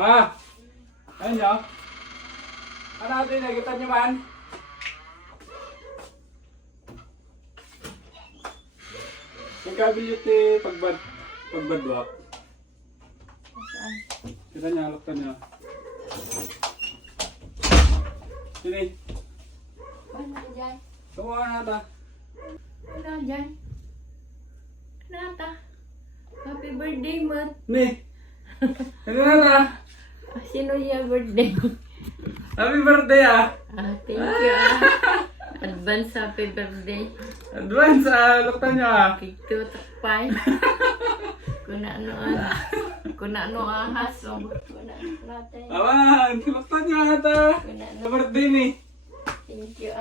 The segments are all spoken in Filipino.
Ma! Ayun nyo? Ano natin, nagitan nyo man? Magkabilit pagbadwak. Saan? Kita niya, halak ka niya. Sini. Ano dyan? Kumuha na ata. Ano dyan? Ano ata? Happy birthday, Mat. Ni! Ano na ata? Sino yung birthday? Happy birthday ah! Thank you Advance happy birthday. Advance halak ka niya. Kito takpay. Kuna ano ahas. Kuna ano natin. Awan! Halak ka niya ata. Kuna ano. Happy birthday ni. Thank you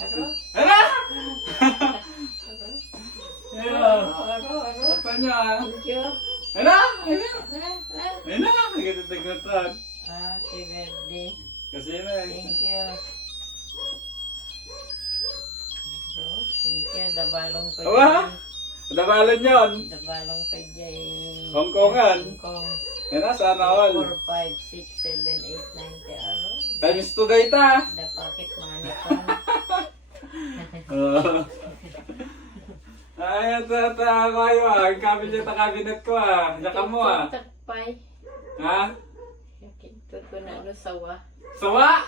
Aro? Ano? Aro? Ayun. Aro? Halak ka niya. Thank you. Ano? Ayun. Ayun na. Nagkatagutan. Happy birthday. Kasi na eh. Thank you. Thank you. Dabalong ko Awa! dyan. Dabalan yun. Dabalong ko dyan. Hongkongan. Hongkong. Yan na, sana all. 4, 5, 6, 7, 8, 9, 10 araw. Times 2 data. The pocket money ko. Ay, ata kayo ah. Ang kabinet ko ah. Yaka mo ah. Takpay. Ha? Kinto ko na ano sawa. Sawa?